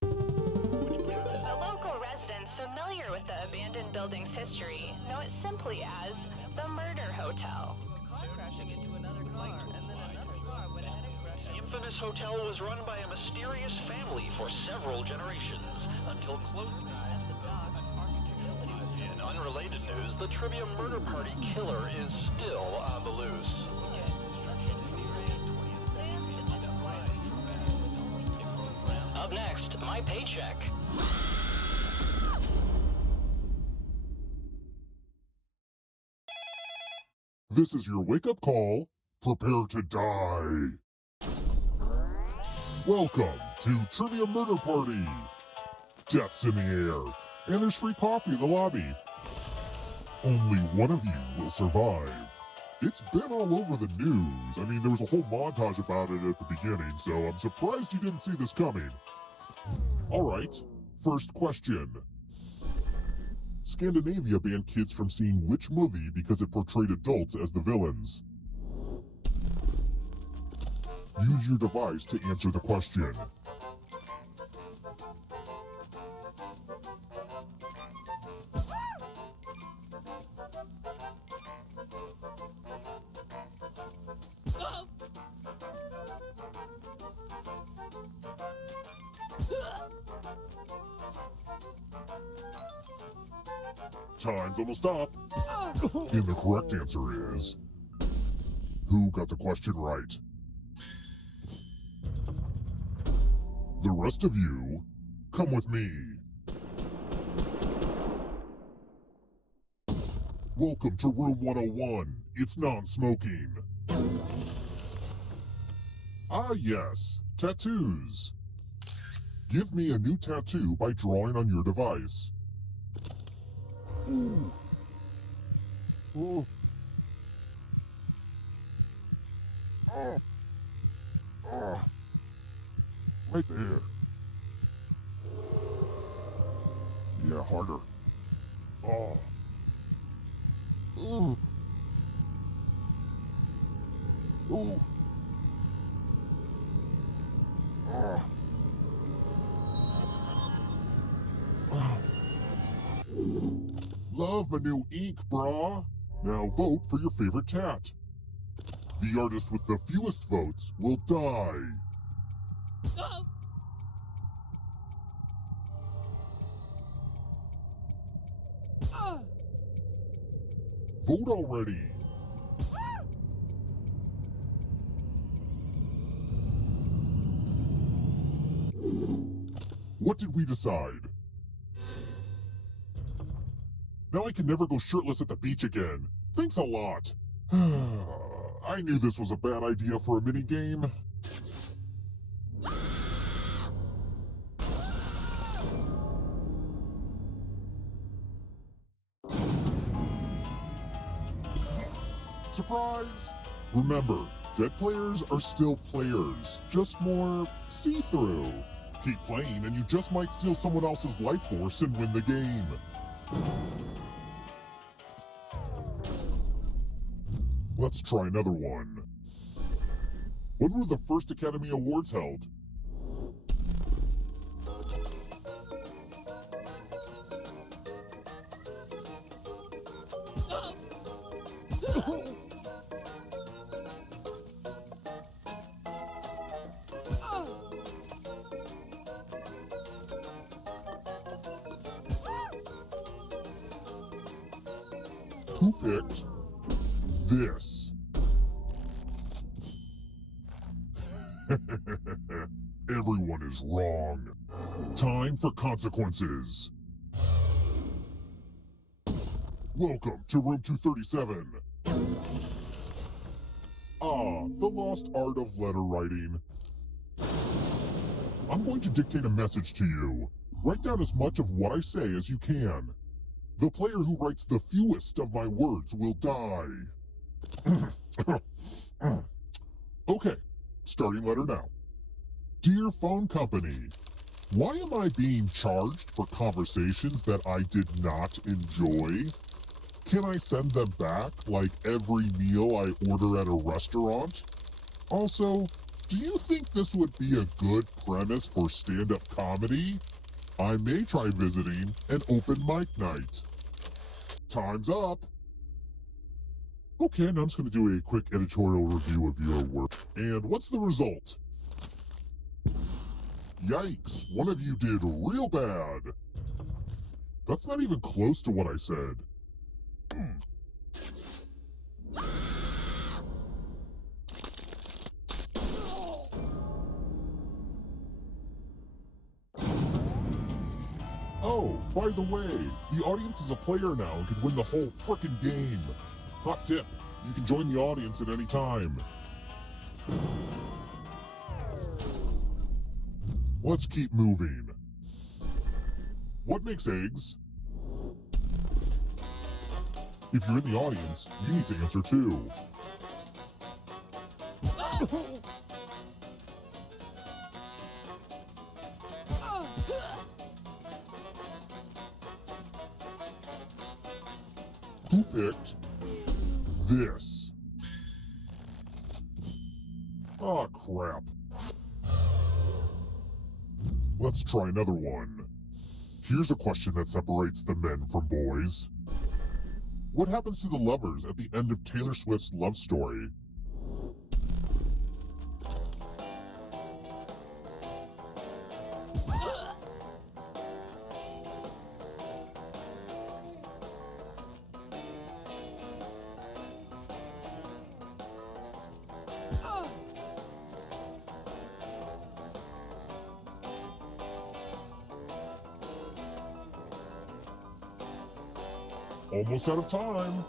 The local residents familiar with the abandoned building's history know it simply as the Murder Hotel. The infamous hotel was run by a mysterious family for several generations until closing. In unrelated news, the trivia murder party killer is still on the loose. Up next, my paycheck. This is your wake-up call. Prepare to die. Welcome to Trivia Murder Party. Death's in the air, and there's free coffee in the lobby. Only one of you will survive. It's been all over the news. I mean, there was a whole montage about it at the beginning, so I'm surprised you didn't see this coming. All right, first question. Scandinavia banned kids from seeing which movie because it portrayed adults as the villains? Use your device to answer the question. Time's almost up. And the correct answer is... Who got the question right? The rest of you, come with me. Welcome to Room 101. It's non-smoking. Ah yes, tattoos. Give me a new tattoo by drawing on your device. Ooh. Oh. Oh. Oh. Right there. Yeah, harder. Oh. Ooh. Ooh. Oh. Oh. Love my new ink, brah. Now vote for your favorite tat. The artist with the fewest votes will die. Vote already. What did we decide? Now I can never go shirtless at the beach again. Thanks a lot. I knew this was a bad idea for a minigame. Surprise! Remember, dead players are still players, just more see-through. Keep playing and you just might steal someone else's life force and win the game. Let's try another one. When were the first Academy Awards held? Who picked this? Everyone is wrong. Time for consequences. Welcome to room 237. Ah, the lost art of letter writing. I'm going to dictate a message to you. Write down as much of what I say as you can. The player who writes the fewest of my words will die. Okay, starting letter now. Dear phone company, why am I being charged for conversations that I did not enjoy? Can I send them back like every meal I order at a restaurant? Also, do you think this would be a good premise for stand-up comedy? I may try visiting an open mic night. Time's up. Okay, now I'm just going to do a quick editorial review of your work. And what's the result? Yikes, one of you did real bad. That's not even close to what I said. Oh, by the way, the audience is a player now and can win the whole frickin' game. Hot tip, you can join the audience at any time. Let's keep moving. What makes eggs? If you're in the audience, you need to answer too. Who picked this? Aw, crap. Let's try another one. Here's a question that separates the men from boys. What happens to the lovers at the end of Taylor Swift's love story? Almost out of time.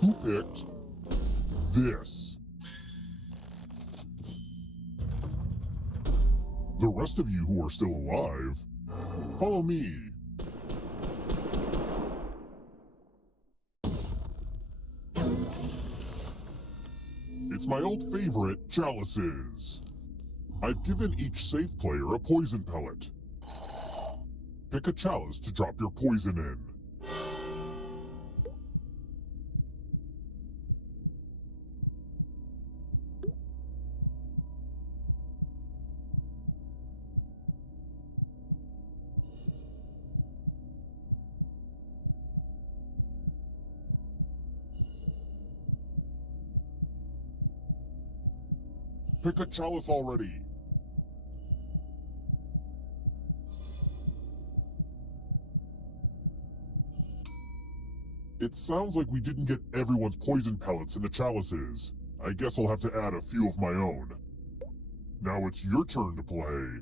Who picked this? The rest of you who are still alive, follow me. It's my old favorite, chalices. I've given each safe player a poison pellet. Pick a chalice to drop your poison in. Pick a chalice already. It sounds like we didn't get everyone's poison pellets in the chalices. I guess I'll have to add a few of my own. Now it's your turn to play.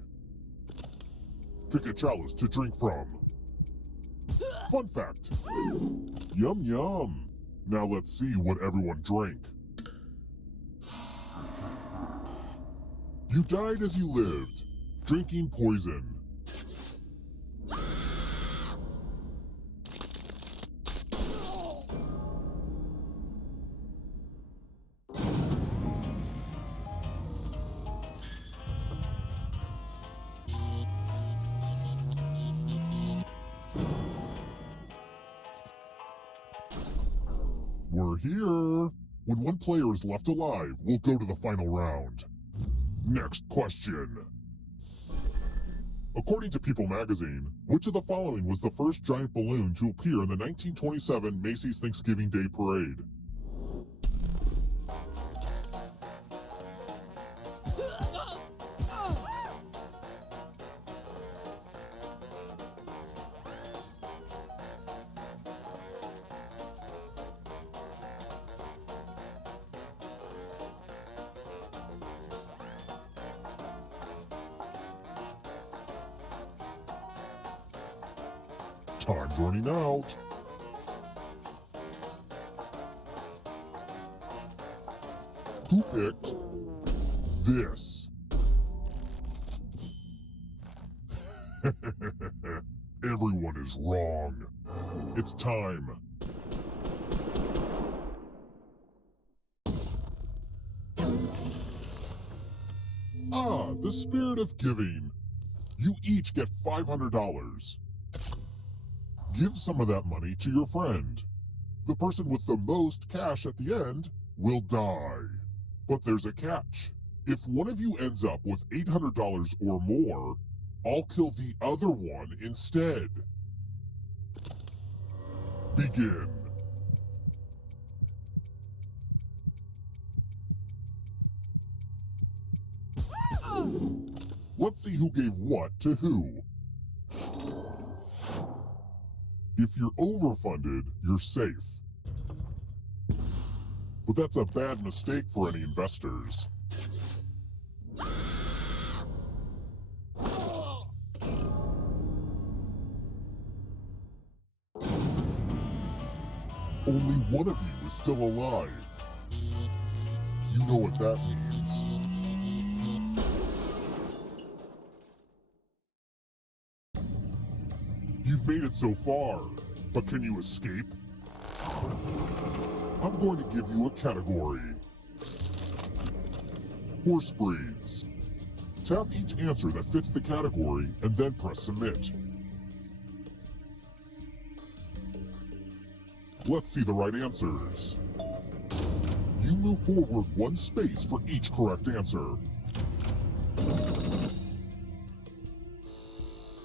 Pick a chalice to drink from. Fun fact. Yum yum. Now let's see what everyone drank. You died as you lived, drinking poison. We're here. When one player is left alive, we'll go to the final round. Next question. According to People magazine, which of the following was the first giant balloon to appear in the 1927 Macy's Thanksgiving Day Parade? Time's running out. Who picked this? Everyone is wrong. It's time. Ah, the spirit of giving. You each get $500. Give some of that money to your friend. The person with the most cash at the end will die. But there's a catch. If one of you ends up with $800 or more, I'll kill the other one instead. Begin. Let's see who gave what to who. If you're overfunded, you're safe. But that's a bad mistake for any investors. Only one of you is still alive. You know what that means. You've made it so far, but can you escape? I'm going to give you a category. Horse breeds. Tap each answer that fits the category and then press submit. Let's see the right answers. You move forward one space for each correct answer.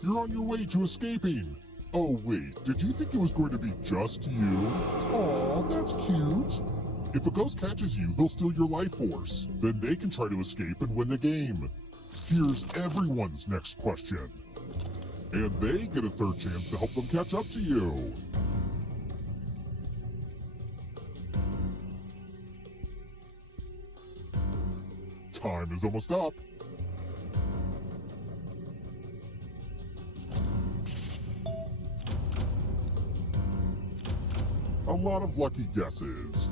You're on your way to escaping. Oh wait, did you think it was going to be just you? Aw, that's cute. If a ghost catches you, they'll steal your life force. Then they can try to escape and win the game. Here's everyone's next question. And they get a third chance to help them catch up to you. Time is almost up. A lot of lucky guesses.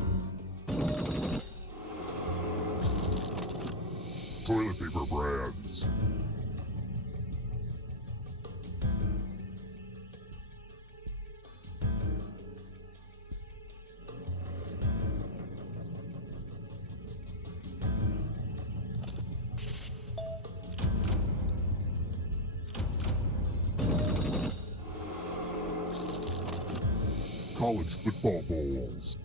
Toilet paper brands. College football bowls.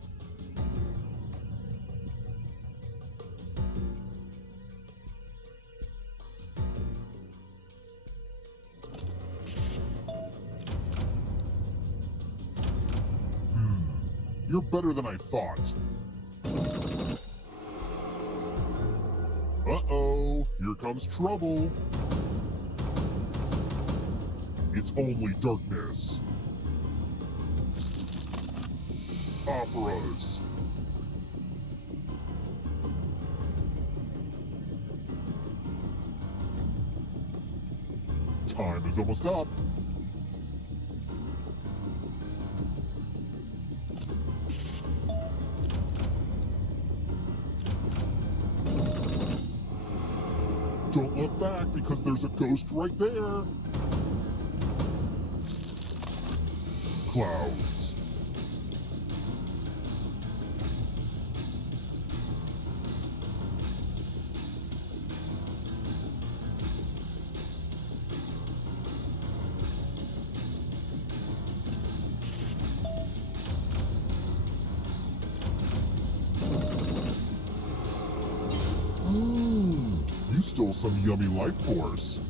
You're better than I thought. Uh-oh, here comes trouble. It's only darkness. Operas. Time is almost up. Don't look back because there's a ghost right there. Clouds. You stole some yummy life force.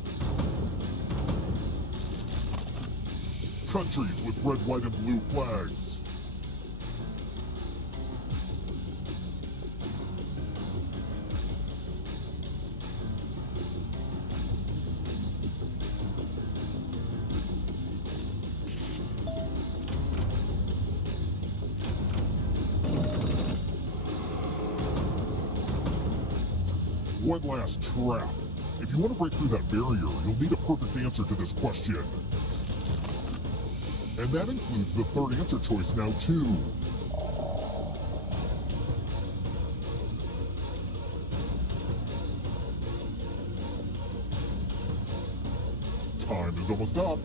Countries with red, white, and blue flags. One last trap. If you want to break through that barrier, you'll need a perfect answer to this question. And that includes the third answer choice now, too. Time is almost up.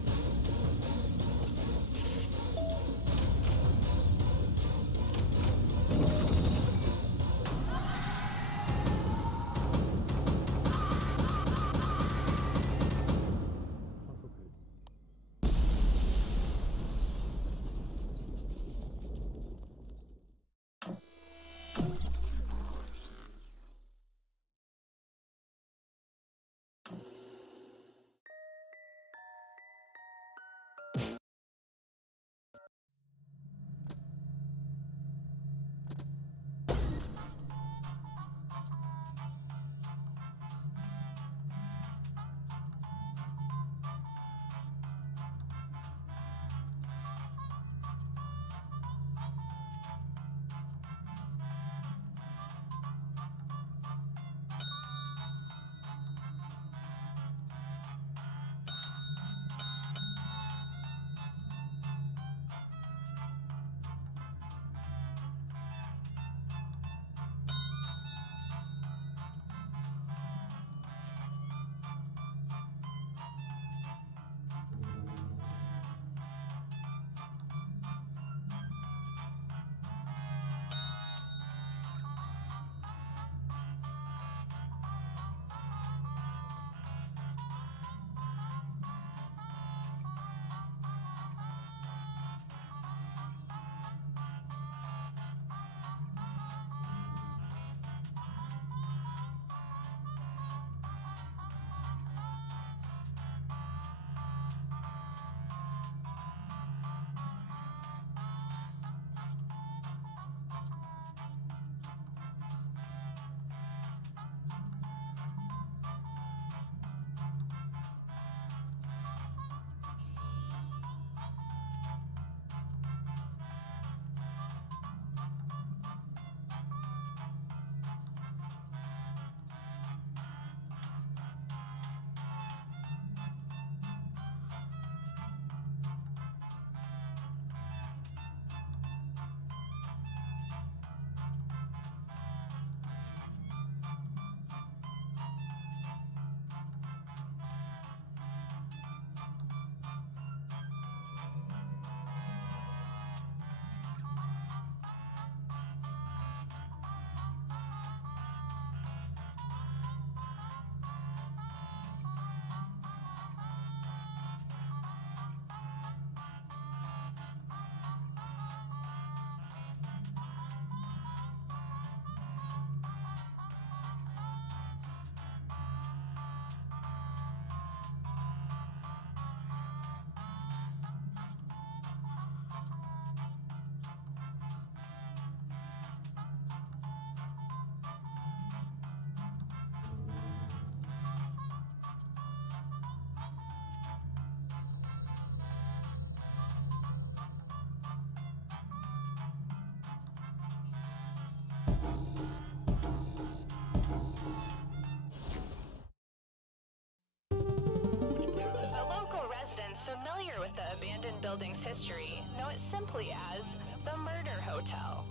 building's history, know it simply as the Murder Hotel.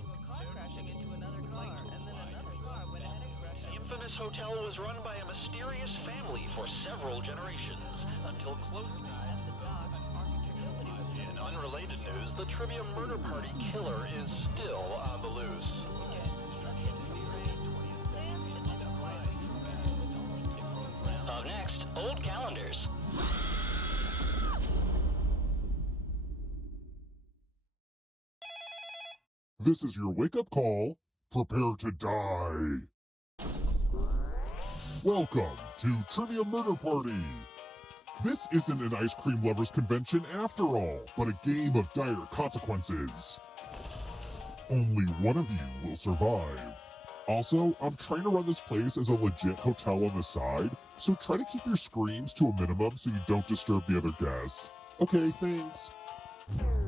Crashing into another car, and then another car went ahead and crashed. The infamous hotel was run by a mysterious family for several generations until close. In unrelated news, the Trivia Murder Party killer is still on the loose. Up next, old calendars. This is your wake-up call. Prepare to die. Welcome to Trivia Murder Party. This isn't an ice cream lovers convention after all, but a game of dire consequences. Only one of you will survive. Also, I'm trying to run this place as a legit hotel on the side, so try to keep your screams to a minimum so you don't disturb the other guests. Okay, thanks.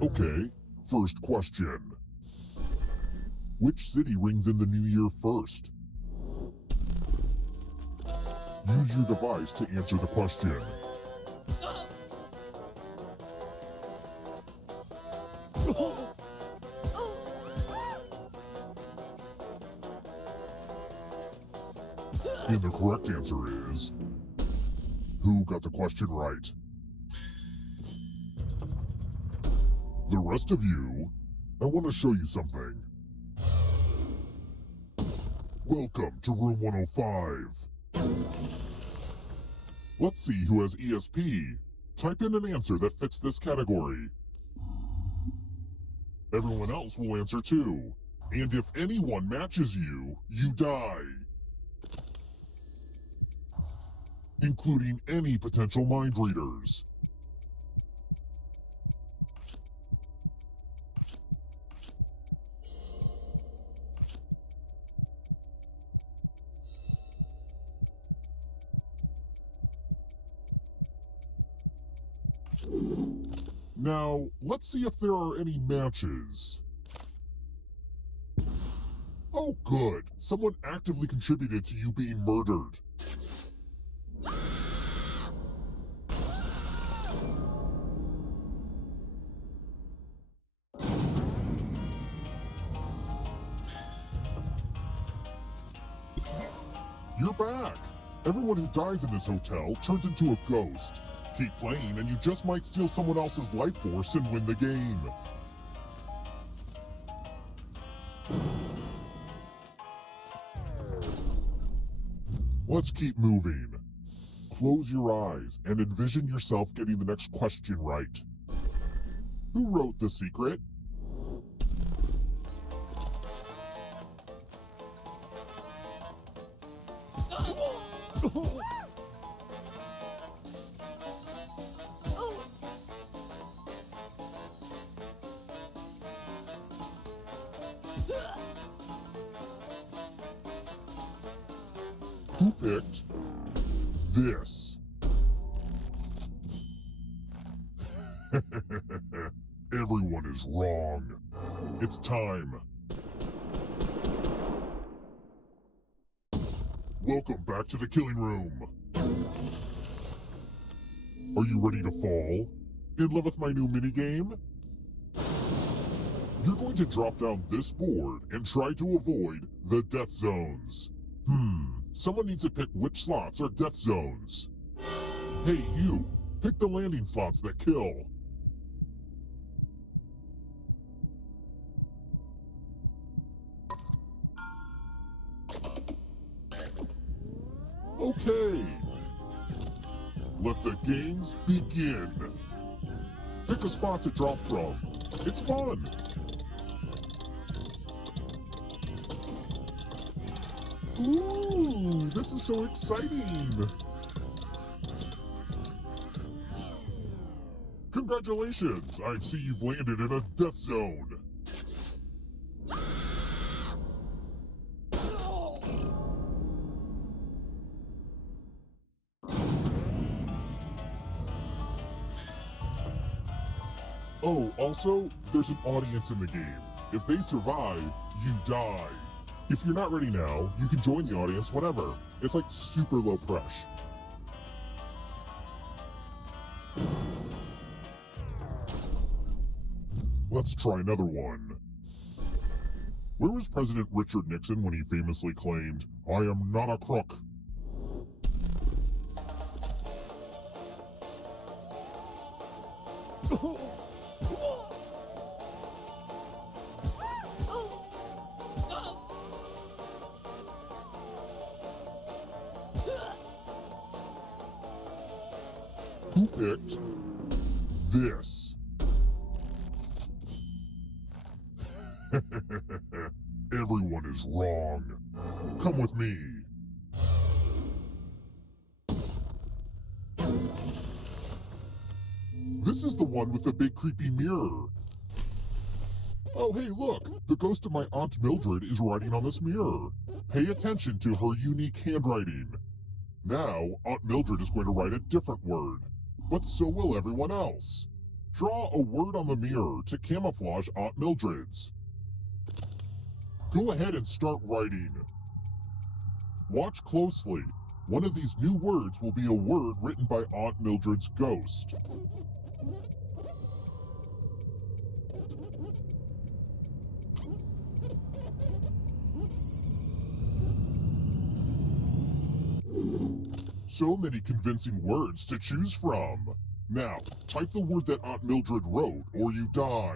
Okay, first question. Which city rings in the new year first? Use your device to answer the question. And the correct answer is... Who got the question right? The rest of you, I want to show you something. Welcome to room 105. Let's see who has ESP. Type in an answer that fits this category. Everyone else will answer too. And if anyone matches you, you die. Including any potential mind readers. Now, let's see if there are any matches. Oh good, someone actively contributed to you being murdered. You're back! Everyone who dies in this hotel turns into a ghost. Keep playing and you just might steal someone else's life force and win the game. Let's keep moving. Close your eyes and envision yourself getting the next question right. Who wrote The Secret? Who picked this? Everyone is wrong. It's time. Welcome back to the killing room. Are you ready to fall? In love with my new minigame? You're going to drop down this board and try to avoid the death zones. Someone needs to pick which slots are death zones. Hey, you! Pick the landing slots that kill. Okay. Let the games begin. Pick a spot to drop from. It's fun. Ooh, this is so exciting! Congratulations! I see you've landed in a death zone. Oh, also, there's an audience in the game. If they survive, you die. If you're not ready now, you can join the audience whenever. It's like super low pressure. Let's try another one. Where was President Richard Nixon when he famously claimed, "I am not a crook"? Who picked this? Everyone is wrong. Come with me. This is the one with the big creepy mirror. Oh, hey, look! The ghost of my Aunt Mildred is writing on this mirror. Pay attention to her unique handwriting. Now, Aunt Mildred is going to write a different word, but so will everyone else. Draw a word on the mirror to camouflage Aunt Mildred's. Go ahead and start writing. Watch closely. One of these new words will be a word written by Aunt Mildred's ghost. So many convincing words to choose from. Now, type the word that Aunt Mildred wrote, or you die.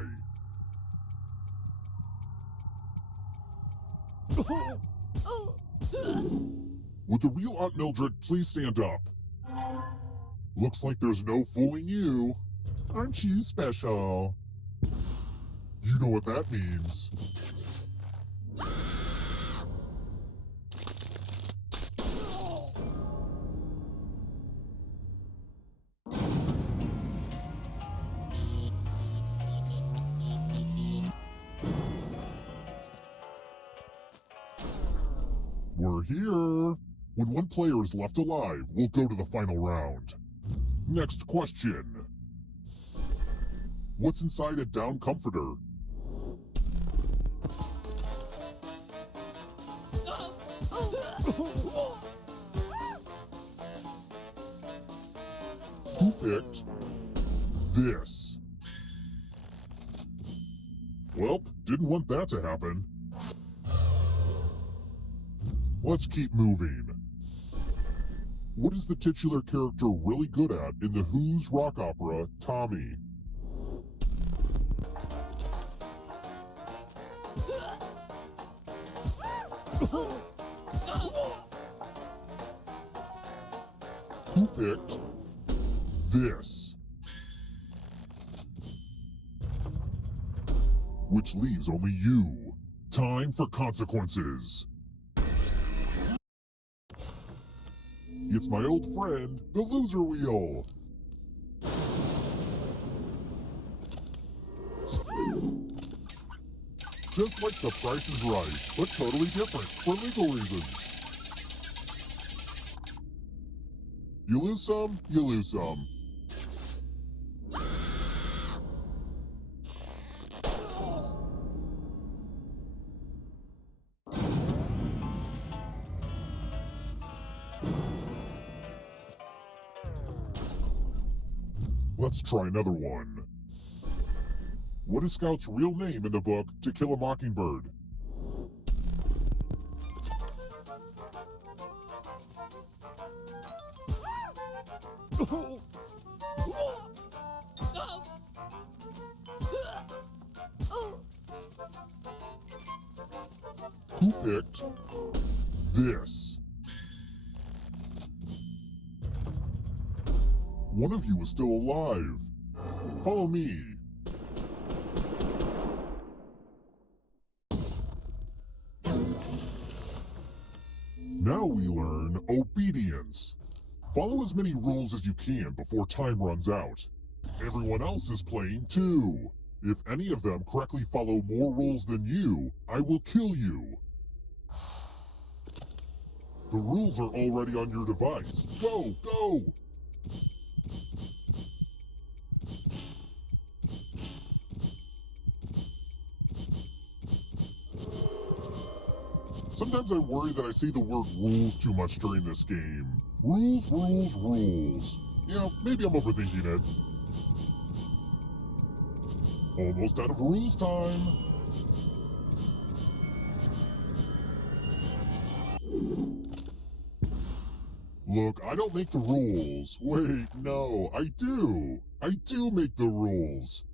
Would the real Aunt Mildred please stand up? Looks like there's no fooling you. Aren't you special? You know what that means. We're here. When one player is left alive, we'll go to the final round. Next question. What's inside a down comforter? Who picked this? Well, didn't want that to happen. Let's keep moving. What is the titular character really good at in the Who's rock opera, Tommy? Who picked this? Which leaves only you. Time for consequences. It's my old friend, the loser wheel. Just like The Price is Right, but totally different for legal reasons. You lose some, you lose some. Let's try another one. What is Scout's real name in the book To Kill a Mockingbird? Who picked this? One of you is still alive. Follow me. Now we learn obedience. Follow as many rules as you can before time runs out. Everyone else is playing too. If any of them correctly follow more rules than you, I will kill you. The rules are already on your device. Go, go! Sometimes I worry that I say the word rules too much during this game. Rules, rules, rules. Yeah, maybe I'm overthinking it. Almost out of rules time. Look, I don't make the rules. Wait, no, I do. I do make the rules.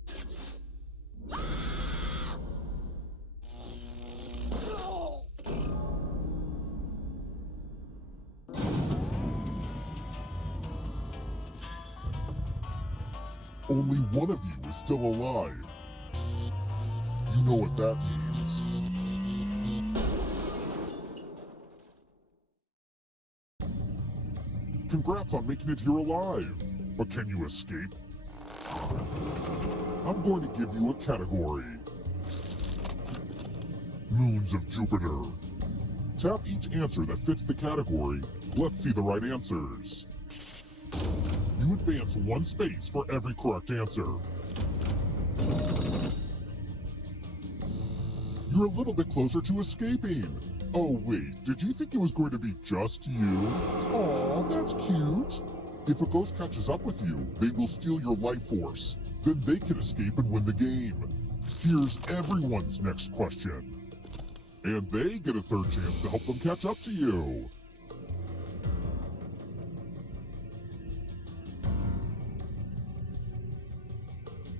Only one of you is still alive. You know what that means. Congrats on making it here alive. But can you escape? I'm going to give you a category. Moons of Jupiter. Tap each answer that fits the category. Let's see the right answers. You advance one space for every correct answer. You're a little bit closer to escaping. Oh wait, did you think it was going to be just you? Aw, that's cute. If a ghost catches up with you, they will steal your life force. Then they can escape and win the game. Here's everyone's next question. And they get a third chance to help them catch up to you.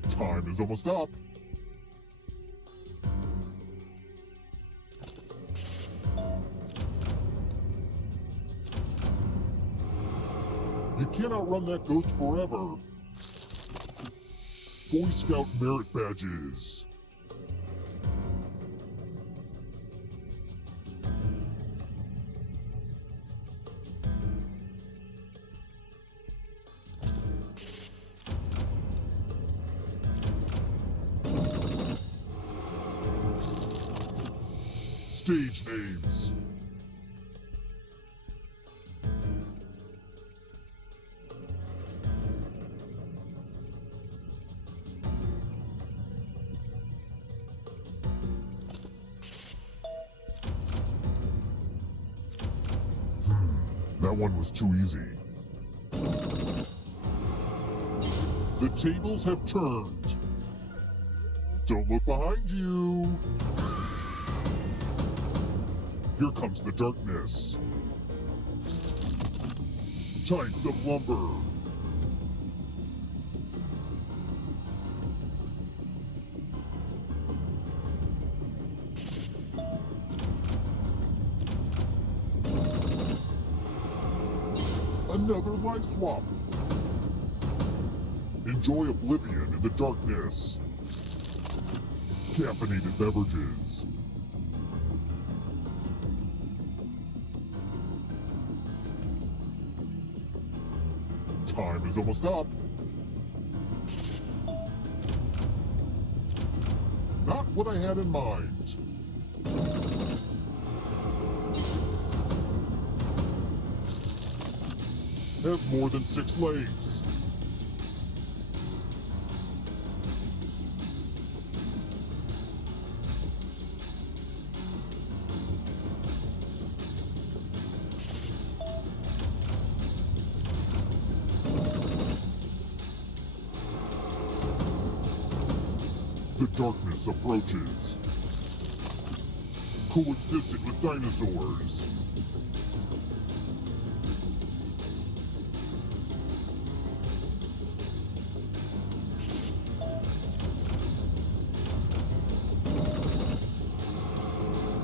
Time is almost up. You can't outrun that ghost forever. Boy Scout merit badges. Stage names. That one was too easy. The tables have turned. Don't look behind you. Here comes the darkness. Types of lumber. Another life swap. Enjoy oblivion in the darkness. Caffeinated beverages. Time is almost up. Not what I had in mind. Has more than 6 legs. The darkness approaches. Coexisted with dinosaurs.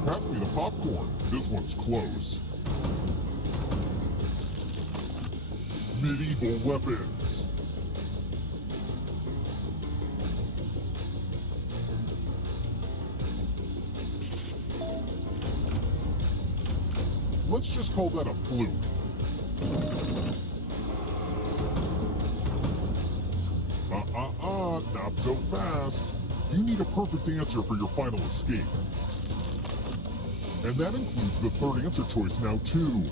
Pass me the popcorn. This one's close. Medieval weapons. Let's just call that a fluke. Not so fast. You need a perfect answer for your final escape. And that includes the third answer choice now, too.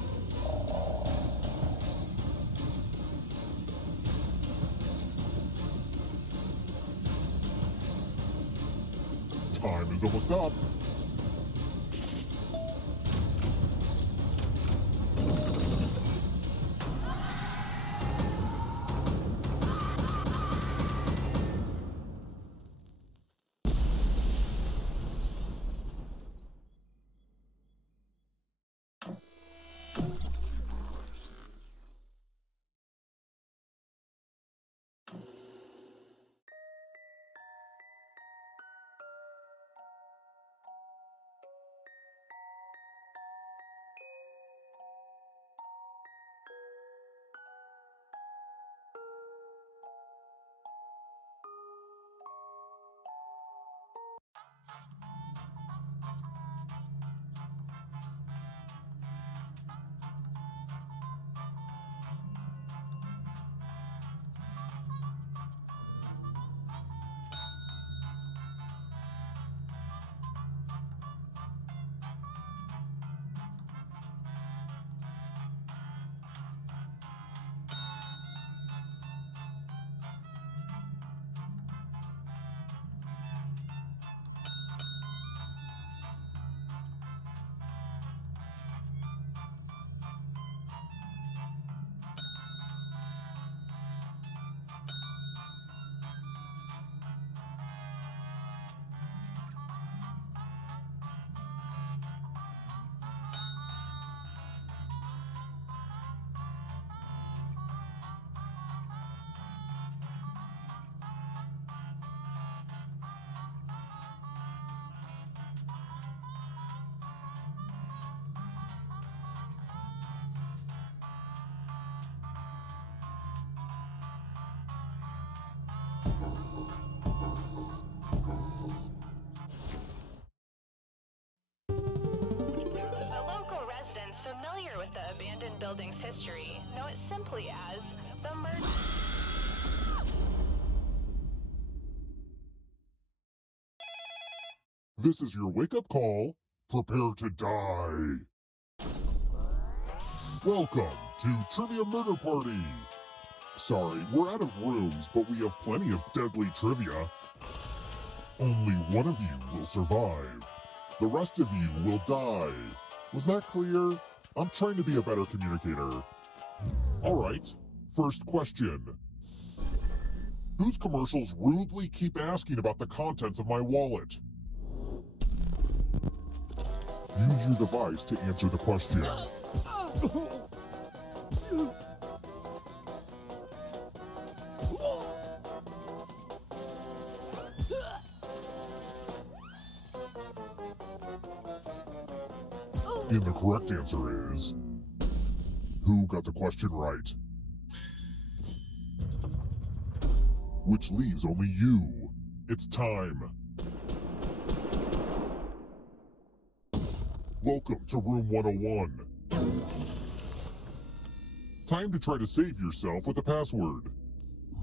Time is almost up. building's history, know it simply as the murder. This is your wake-up call. Prepare to die. Welcome to Trivia Murder Party. Sorry, we're out of rooms, but we have plenty of deadly trivia. Only one of you will survive. The rest of you will die. Was that clear? I'm trying to be a better communicator. All right, first question. Whose commercials rudely keep asking about the contents of my wallet? Use your device to answer the question. And the correct answer is... Who got the question right? Which leaves only you. It's time. Welcome to Room 101. Time to try to save yourself with a password.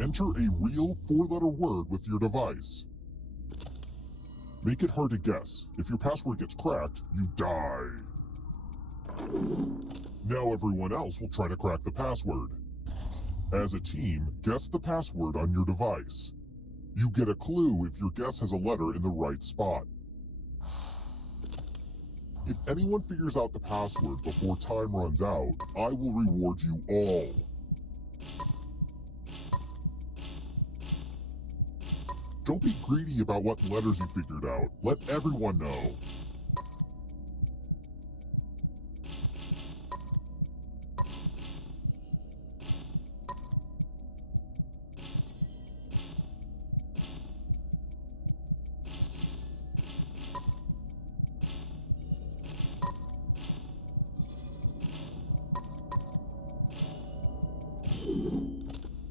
Enter a real 4-letter word with your device. Make it hard to guess. If your password gets cracked, you die. Now everyone else will try to crack the password. As a team, guess the password on your device. You get a clue if your guess has a letter in the right spot. If anyone figures out the password before time runs out, I will reward you all. Don't be greedy about what letters you figured out. Let everyone know.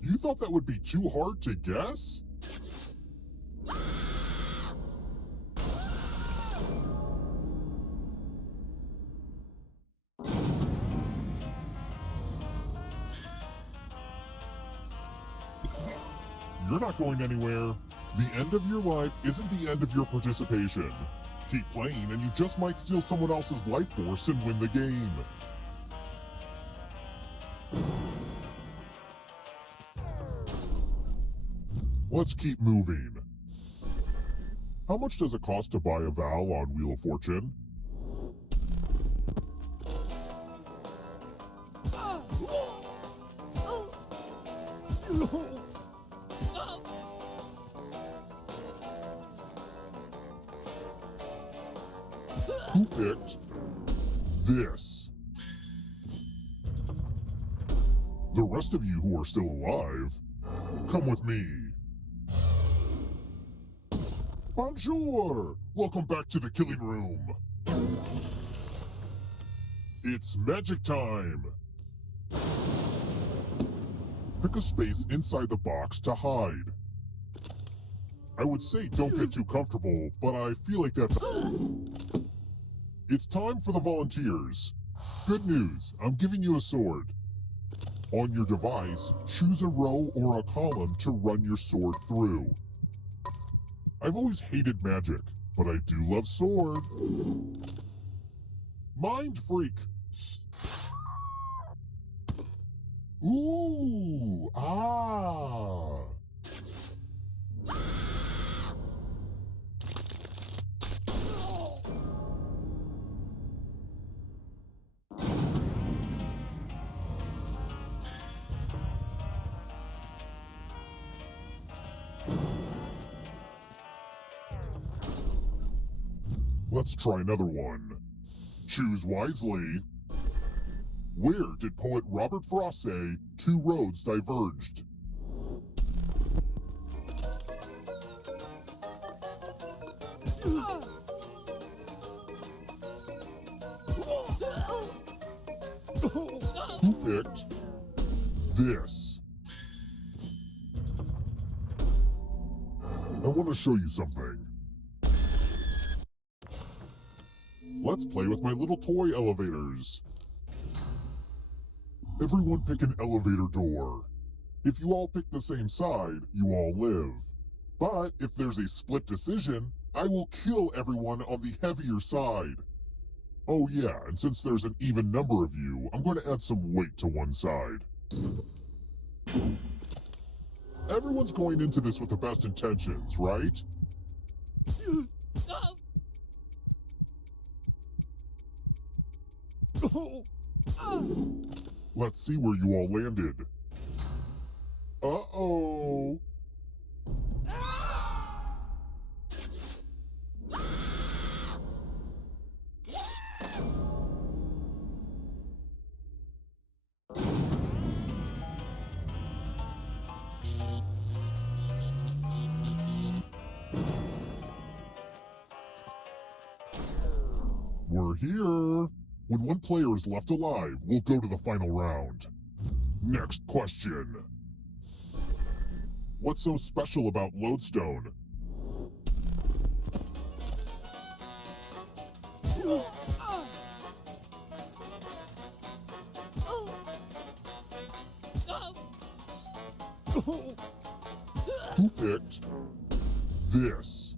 You thought that would be too hard to guess? You're not going anywhere. The end of your life isn't the end of your participation. Keep playing and you just might steal someone else's life force and win the game. Let's keep moving. How much does it cost to buy a vowel on Wheel of Fortune? Who picked this? The rest of you who are still alive, come with me. Bonjour! Welcome back to the killing room. It's magic time. Pick a space inside the box to hide. I would say don't get too comfortable, but I feel like that's... It's time for the volunteers. Good news, I'm giving you a sword. On your device, choose a row or a column to run your sword through. I've always hated magic, but I do love sword. Mind freak. Ooh, ah. Let's try another one. Choose wisely. Where did poet Robert Frost say 2 roads diverged? Who picked this? I want to show you something. Let's play with my little toy elevators. Everyone pick an elevator door. If you all pick the same side, you all live. But if there's a split decision, I will kill everyone on the heavier side. Oh yeah, and since there's an even number of you, I'm going to add some weight to one side. Everyone's going into this with the best intentions, right? Let's see where you all landed. Uh-oh. We're here. When one player is left alive, we'll go to the final round. Next question. What's so special about Lodestone? Who picked this?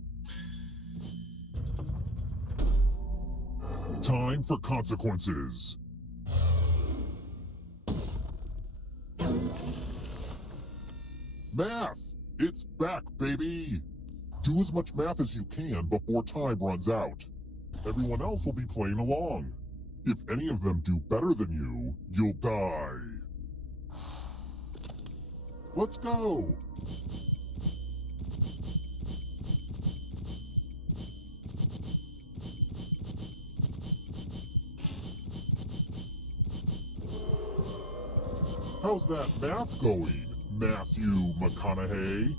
Time for consequences. Math! It's back, baby! Do as much math as you can before time runs out. Everyone else will be playing along. If any of them do better than you, you'll die. Let's go! How's that math going, Matthew McConaughey?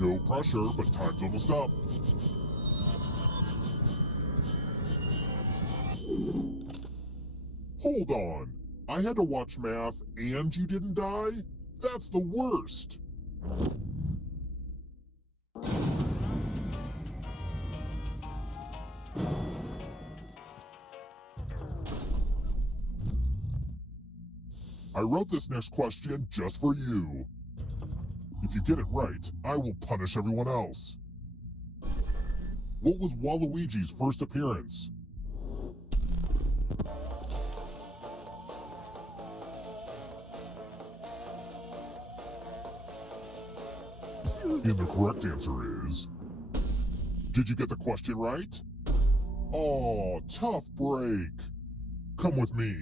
No pressure, but time's almost up. Hold on. I had to watch math and you didn't die? That's the worst. I wrote this next question just for you. If you get it right, I will punish everyone else. What was Waluigi's first appearance? And the correct answer is... Did you get the question right? Aw, tough break. Come with me.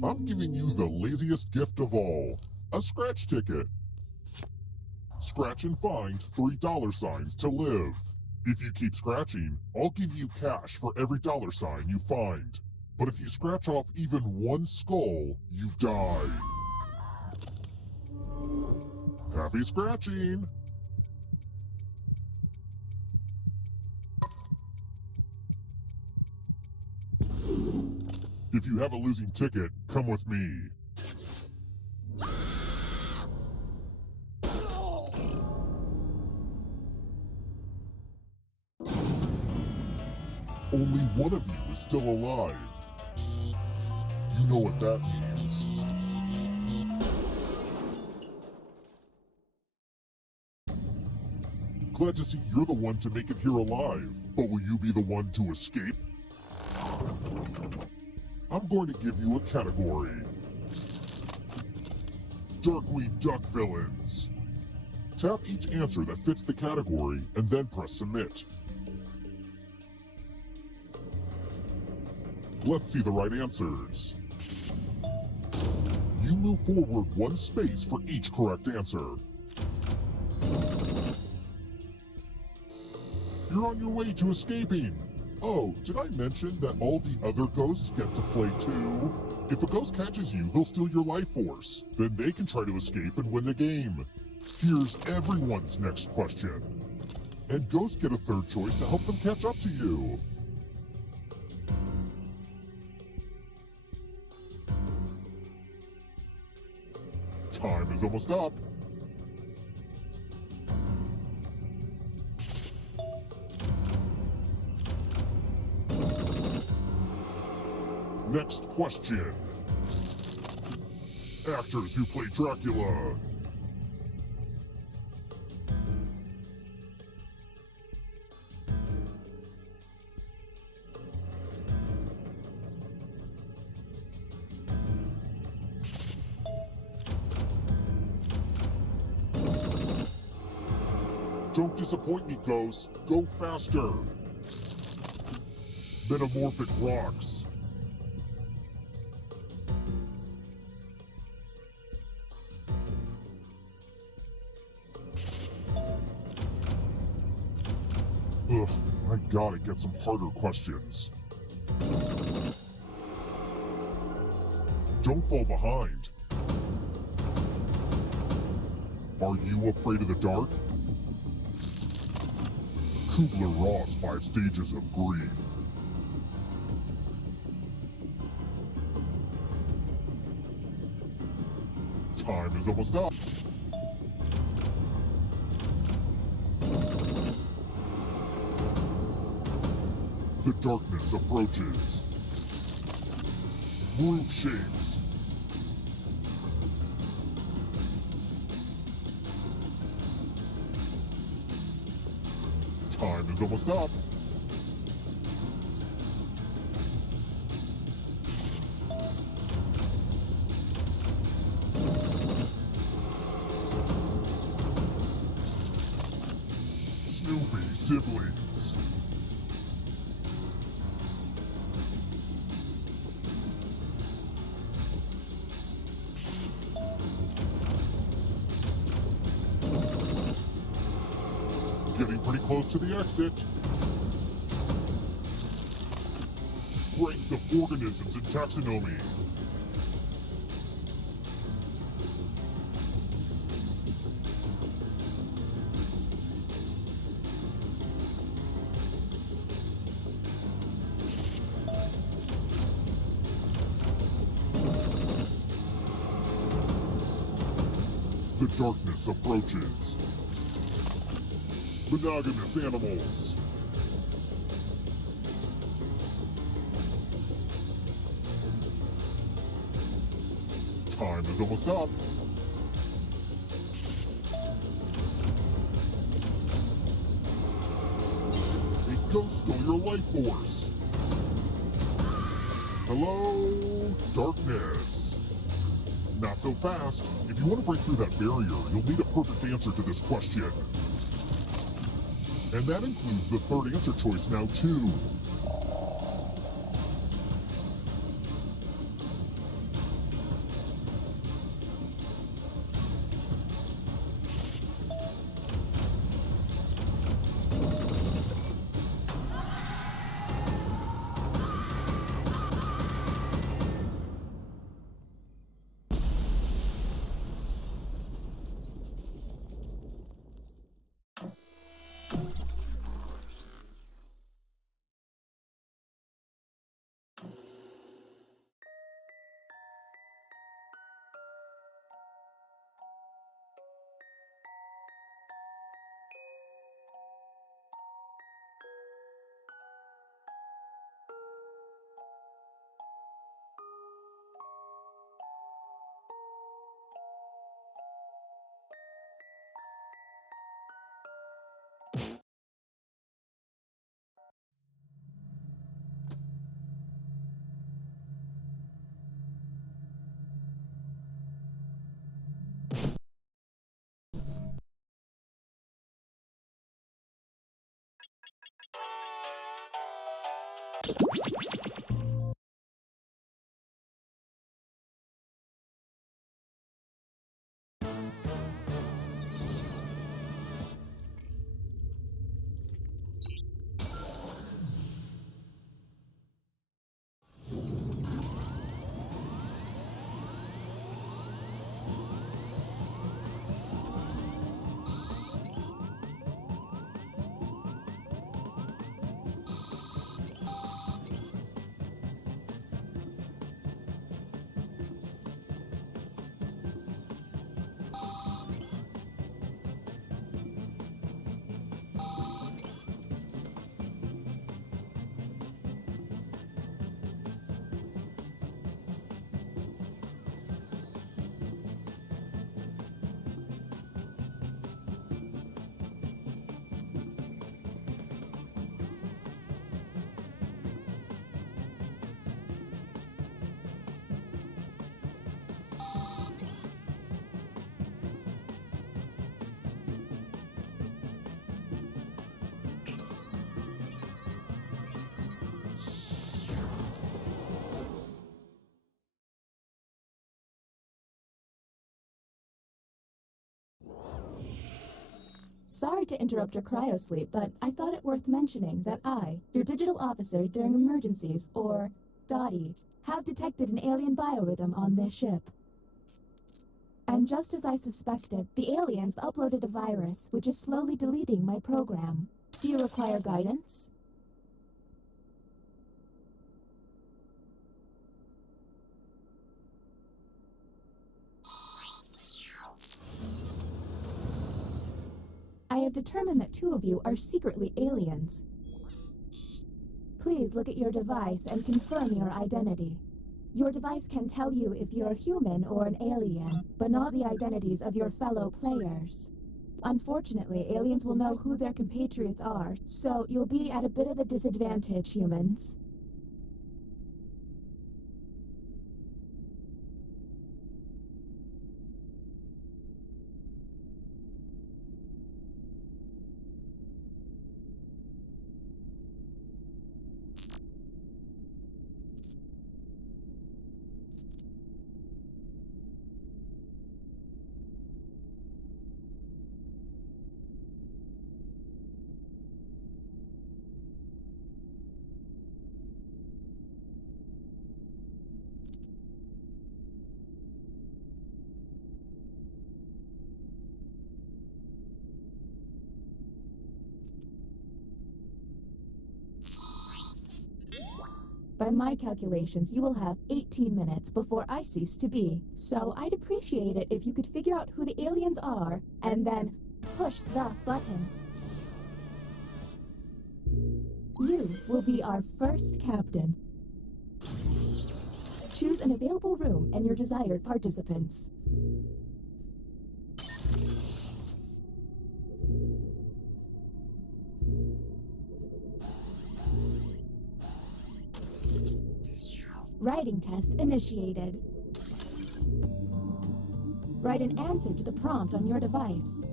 I'm giving you the laziest gift of all, a scratch ticket. Scratch and find $3 to live. If you keep scratching, I'll give you cash for every $sign you find. But if you scratch off even one skull, you die. Happy scratching! If you have a losing ticket, come with me. Only one of you is still alive. You know what that means. Glad to see you're the one to make it here alive, but will you be the one to escape? I'm going to give you a category. Darkwing Duck Villains. Tap each answer that fits the category and then press submit. Let's see the right answers. You move forward one space for each correct answer. You're on your way to escaping. Oh, did I mention that all the other ghosts get to play too? If a ghost catches you, they'll steal your life force. Then they can try to escape and win the game. Here's everyone's next question. And ghosts get a third choice to help them catch up to you. Time is almost up. Next question. Actors who play Dracula. Don't disappoint me, Ghost. Go faster. Metamorphic rocks. Ugh, I gotta get some harder questions. Don't fall behind. Are you afraid of the dark? Kubler-Ross 5 stages of grief. Time is almost up. The darkness approaches. Group shapes. Time is almost up. Snoopy siblings. Getting pretty close to the exit. Brains of organisms and taxonomy. The darkness approaches. Monogamous animals. Time is almost up. A ghost stole your life force. Hello, darkness. Not so fast. If you want to break through that barrier, you'll need a perfect answer to this question. And that includes the third answer choice now, too. Sorry to interrupt your cryosleep, but I thought it worth mentioning that I, your digital officer during emergencies, or Dottie, have detected an alien biorhythm on this ship. And just as I suspected, the aliens uploaded a virus which is slowly deleting my program. Do you require guidance? I have determined that 2 of you are secretly aliens. Please look at your device and confirm your identity. Your device can tell you if you're human or an alien, but not the identities of your fellow players. Unfortunately, aliens will know who their compatriots are, so you'll be at a bit of a disadvantage, humans. By my calculations, you will have 18 minutes before I cease to be. So I'd appreciate it if you could figure out who the aliens are and then push the button. You will be our first captain. Choose an available room and your desired participants. Writing test initiated. Write an answer to the prompt on your device.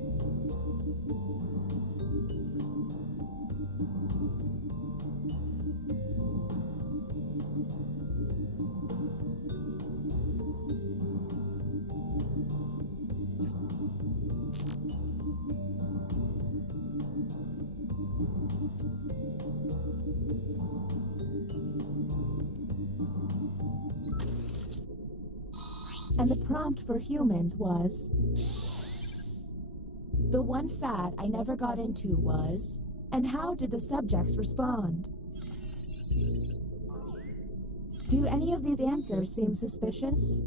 And the prompt for humans was... The one fad I never got into was... And how did the subjects respond? Do any of these answers seem suspicious?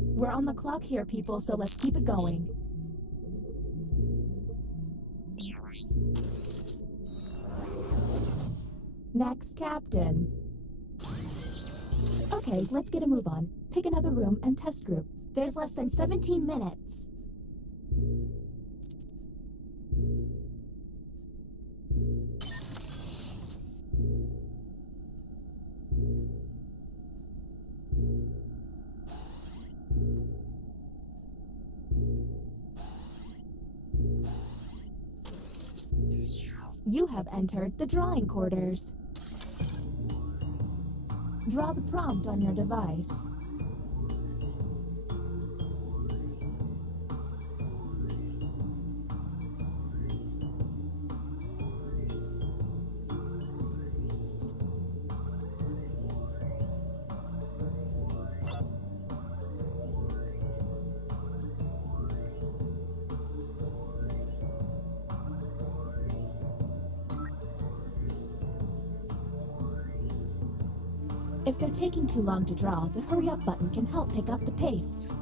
We're on the clock here, people, so let's keep it going. Next, Captain. Okay, let's get a move on. Pick another room and test group. There's less than 17 minutes. You have entered the drawing quarters. Draw the prompt on your device. If they're taking too long to draw, the hurry up button can help pick up the pace.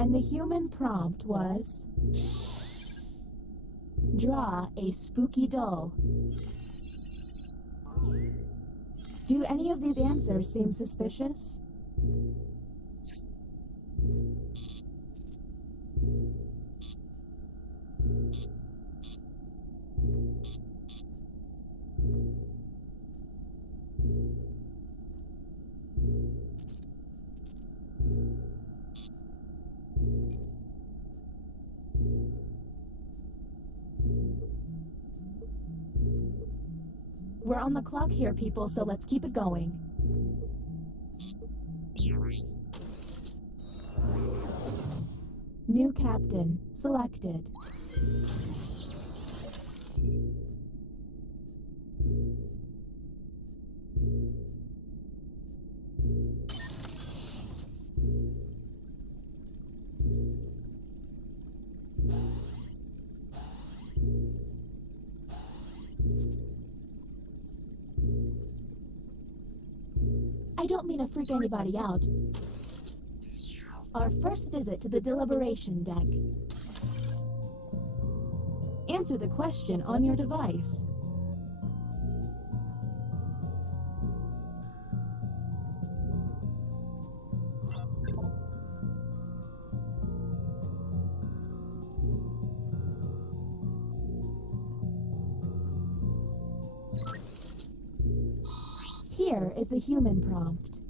And the human prompt was... Draw a spooky doll. Do any of these answers seem suspicious? We're on the clock here, people, so let's keep it going. New captain selected. I don't mean to freak anybody out. Our first visit to the deliberation deck. Answer the question on your device. Here is the human prompt.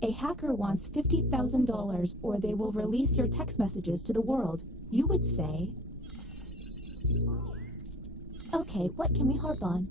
A hacker wants $50,000 or they will release your text messages to the world. You would say, okay, what can we harp on?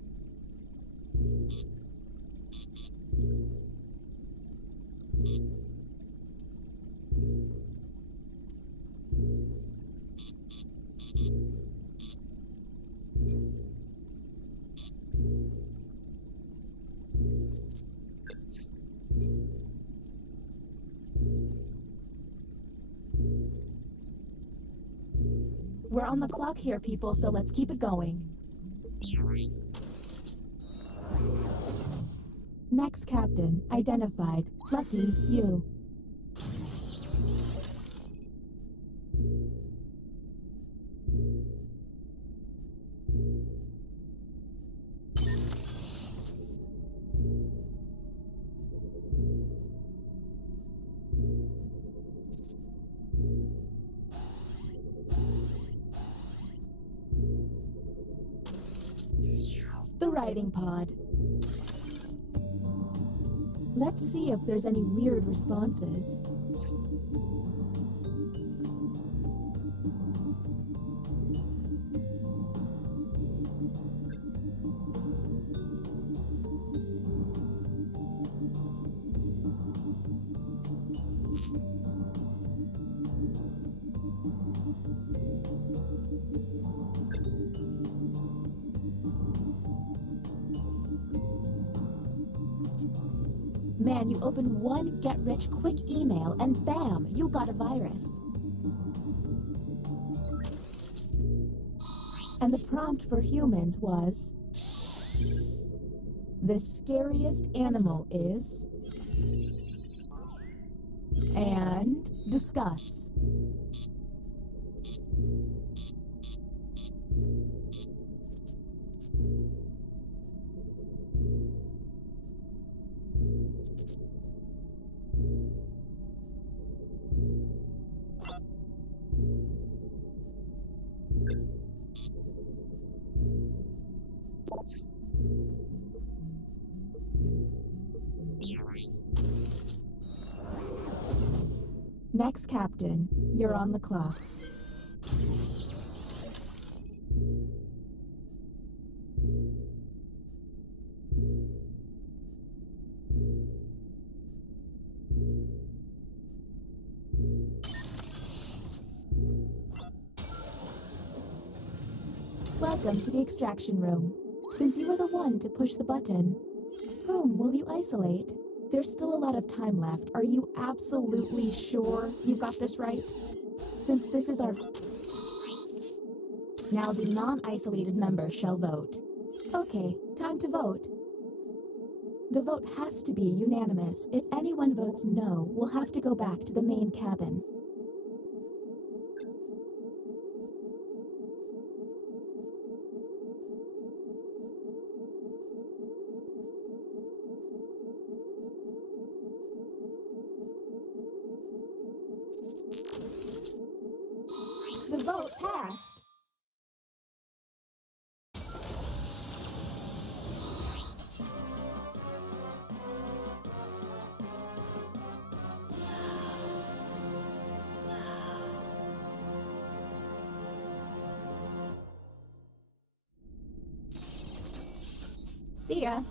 We're on the clock here, people, so let's keep it going. Next captain, identified. Lucky you. The writing pod. Let's see if there's any weird responses. Man, you open one get-rich-quick email and bam, you got a virus. And the prompt for humans was, the scariest animal is, and discuss. Next captain, you're on the clock. Welcome to the extraction room. Since you were the one to push the button, whom will you isolate? There's still a lot of time left. Are you absolutely sure you got this right? Since this is our... Now the non-isolated members shall vote. Okay, time to vote. The vote has to be unanimous. If anyone votes no, we'll have to go back to the main cabin. The vote passed. See ya.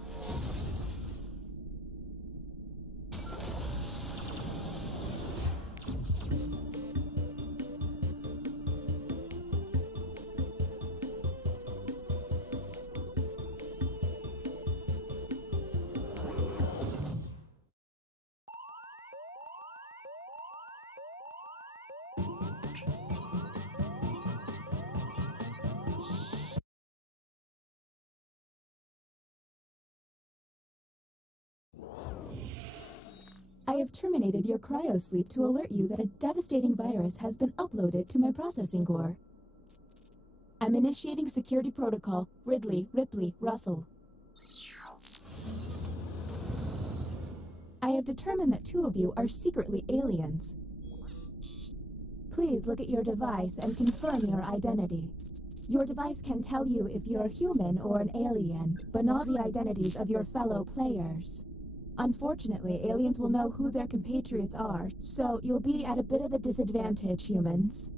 I have terminated your cryosleep to alert you that a devastating virus has been uploaded to my processing core. I'm initiating security protocol Ridley, Ripley, Russell. I have determined that 2 of you are secretly aliens. Please look at your device and confirm your identity. Your device can tell you if you're human or an alien, but not the identities of your fellow players. Unfortunately, aliens will know who their compatriots are, so you'll be at a bit of a disadvantage, humans.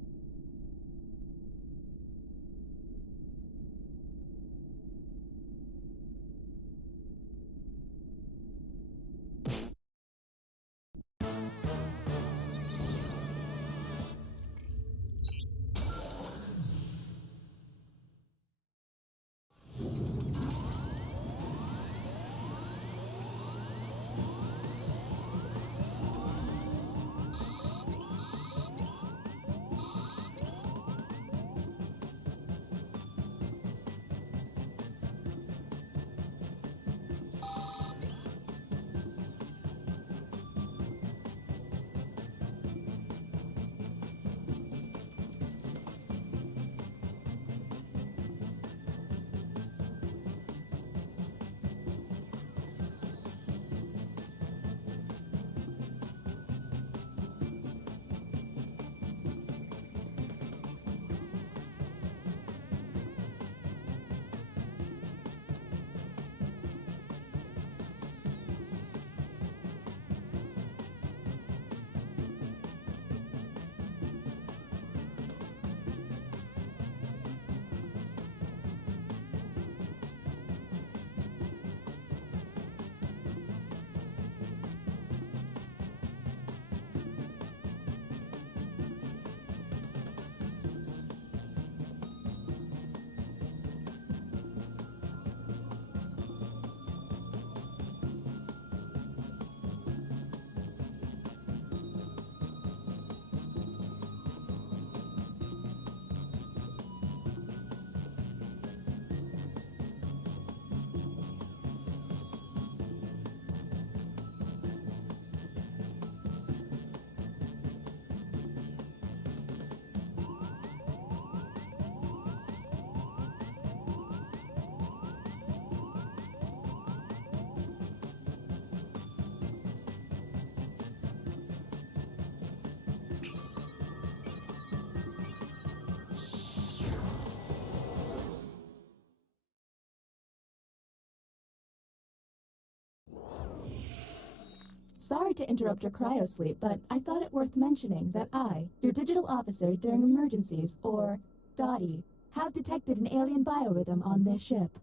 Sorry to interrupt your cryosleep, but I thought it worth mentioning that I, your digital officer during emergencies, or DOTI, have detected an alien biorhythm on this ship.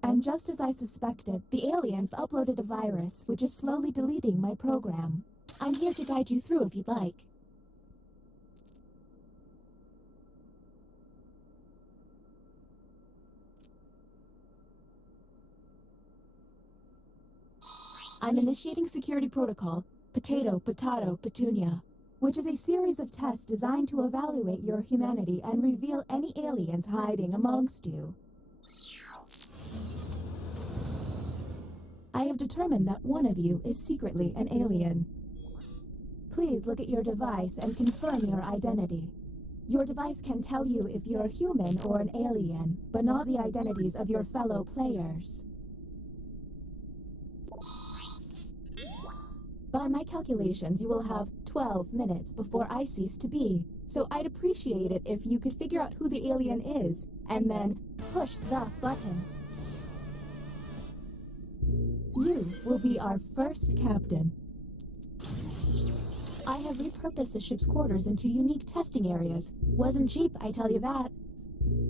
And just as I suspected, the aliens uploaded a virus which is slowly deleting my program. I'm here to guide you through if you'd like. I'm initiating security protocol Potato, Petunia, which is a series of tests designed to evaluate your humanity and reveal any aliens hiding amongst you. I have determined that 1 of you is secretly an alien. Please look at your device and confirm your identity. Your device can tell you if you're human or an alien, but not the identities of your fellow players. By my calculations, you will have 12 minutes before I cease to be. So I'd appreciate it if you could figure out who the alien is, and then push the button. You will be our first captain. I have repurposed the ship's quarters into unique testing areas. Wasn't cheap, I tell you that.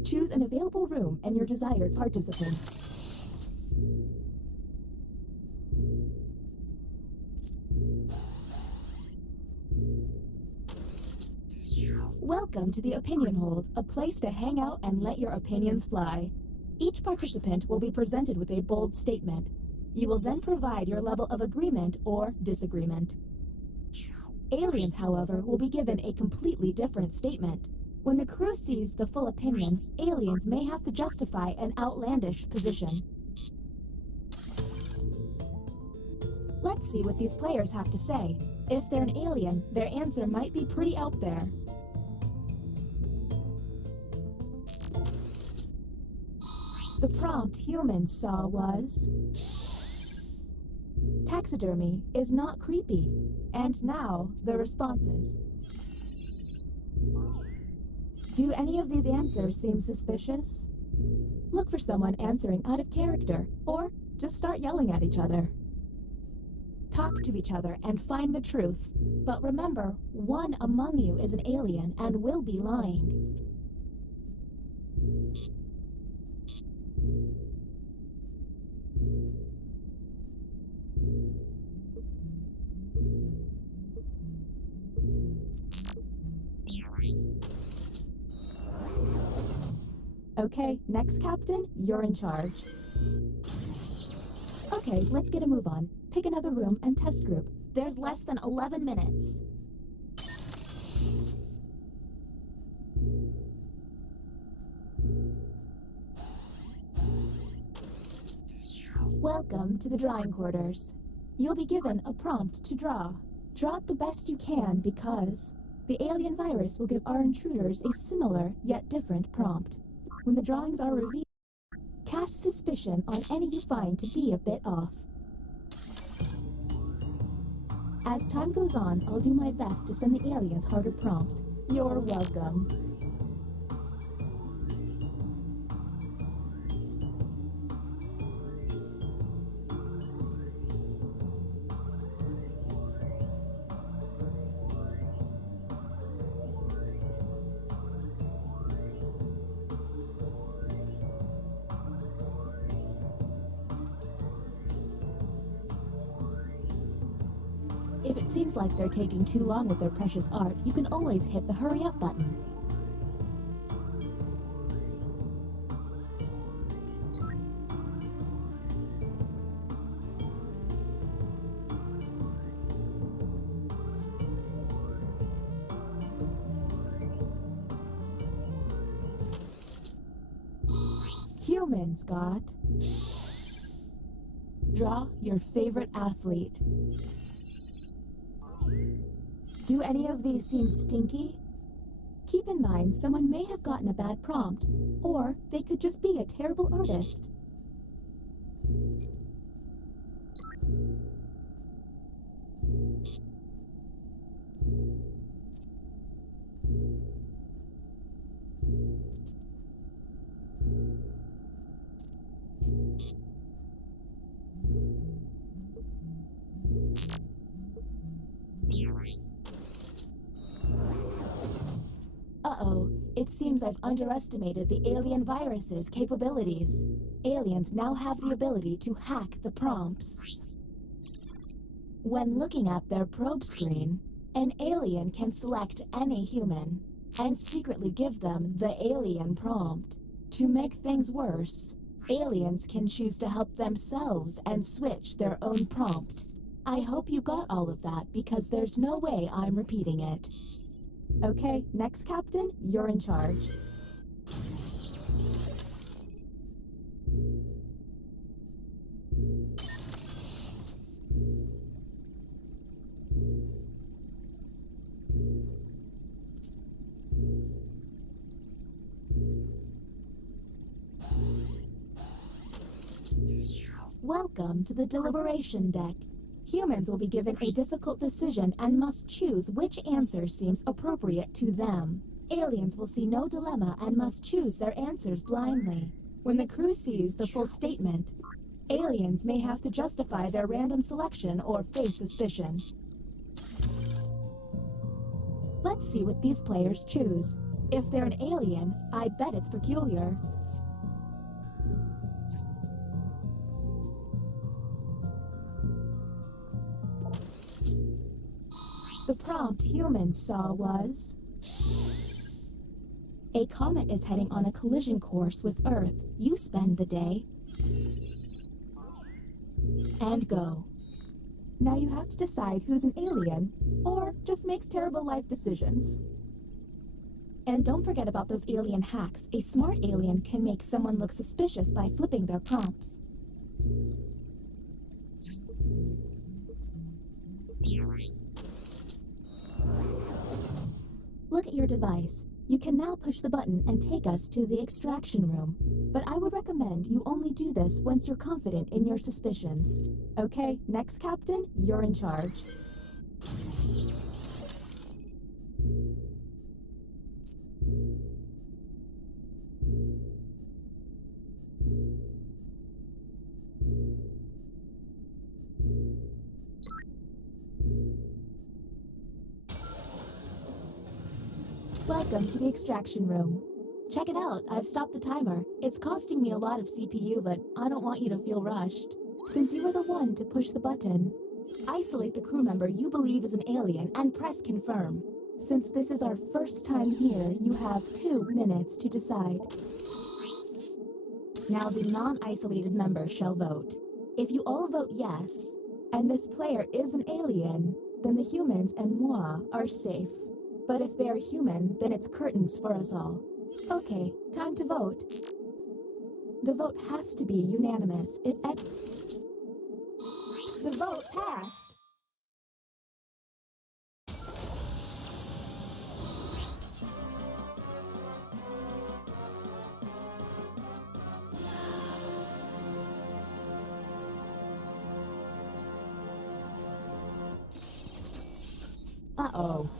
Choose an available room and your desired participants. Welcome to the Opinion Hold, a place to hang out and let your opinions fly. Each participant will be presented with a bold statement. You will then provide your level of agreement or disagreement. Aliens, however, will be given a completely different statement. When the crew sees the full opinion, aliens may have to justify an outlandish position. Let's see what these players have to say. If they're an alien, their answer might be pretty out there. The prompt humans saw was... Taxidermy is not creepy. And now, the responses. Do any of these answers seem suspicious? Look for someone answering out of character, or just start yelling at each other. Talk to each other and find the truth. But remember, one among you is an alien and will be lying. Okay, next captain, you're in charge. Okay, let's get a move on. Pick another room and test group. There's less than 11 minutes. Welcome to the drawing quarters. You'll be given a prompt to draw. Draw it the best you can because the alien virus will give our intruders a similar yet different prompt. When the drawings are revealed, cast suspicion on any you find to be a bit off. As time goes on, I'll do my best to send the aliens harder prompts. You're welcome. If it seems like they're taking too long with their precious art, you can always hit the hurry up button. Humans got... Draw your favorite athlete. Do any of these seem stinky? Keep in mind, someone may have gotten a bad prompt, or they could just be a terrible artist. Uh-oh, it seems I've underestimated the alien virus's capabilities. Aliens now have the ability to hack the prompts. When looking at their probe screen, an alien can select any human and secretly give them the alien prompt. To make things worse, aliens can choose to help themselves and switch their own prompt. I hope you got all of that because there's no way I'm repeating it. Okay, next captain, you're in charge. Welcome to the deliberation deck. Humans will be given a difficult decision and must choose which answer seems appropriate to them. Aliens will see no dilemma and must choose their answers blindly. When the crew sees the full statement, aliens may have to justify their random selection or face suspicion. Let's see what these players choose. If they're an alien, I bet it's peculiar. The prompt humans saw was: a comet is heading on a collision course with Earth. You spend the day. And go. Now you have to decide who's an alien, or just makes terrible life decisions. And don't forget about those alien hacks. A smart alien can make someone look suspicious by flipping their prompts. Look at your device. You can now push the button and take us to the extraction room. But I would recommend you only do this once you're confident in your suspicions. Okay, next captain, you're in charge. Welcome to the extraction room. Check it out, I've stopped the timer. It's costing me a lot of CPU, but I don't want you to feel rushed. Since you were the one to push the button, isolate the crew member you believe is an alien and press confirm. Since this is our first time here, you have 2 minutes to decide. Now the non-isolated member shall vote. If you all vote yes, and this player is an alien, then the humans and moi are safe. But if they are human, then it's curtains for us all. Okay, time to vote. The vote has to be unanimous. The vote passed. Uh-oh.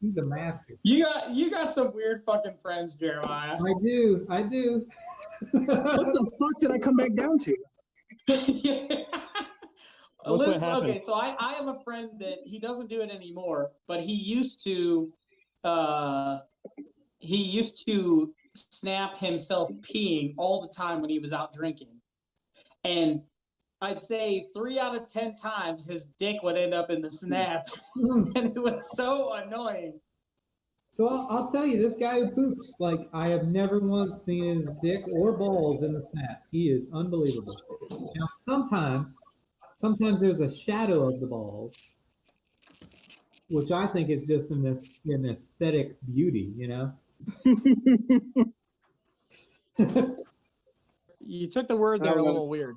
he's a master. You got some weird fucking friends, Jeremiah. I do. What the fuck did I come back down to? Yeah. Look what happened. Okay, so I have a friend that he doesn't do it anymore, but he used to snap himself peeing all the time when he was out drinking. And I'd say 3 out of 10 times his dick would end up in the snap. And it was so annoying. So I'll tell you, this guy who poops, like, I have never once seen his dick or balls in the snap. He is unbelievable. Now, sometimes there's a shadow of the balls, which I think is just an aesthetic beauty, you know? You took the word there a little weird.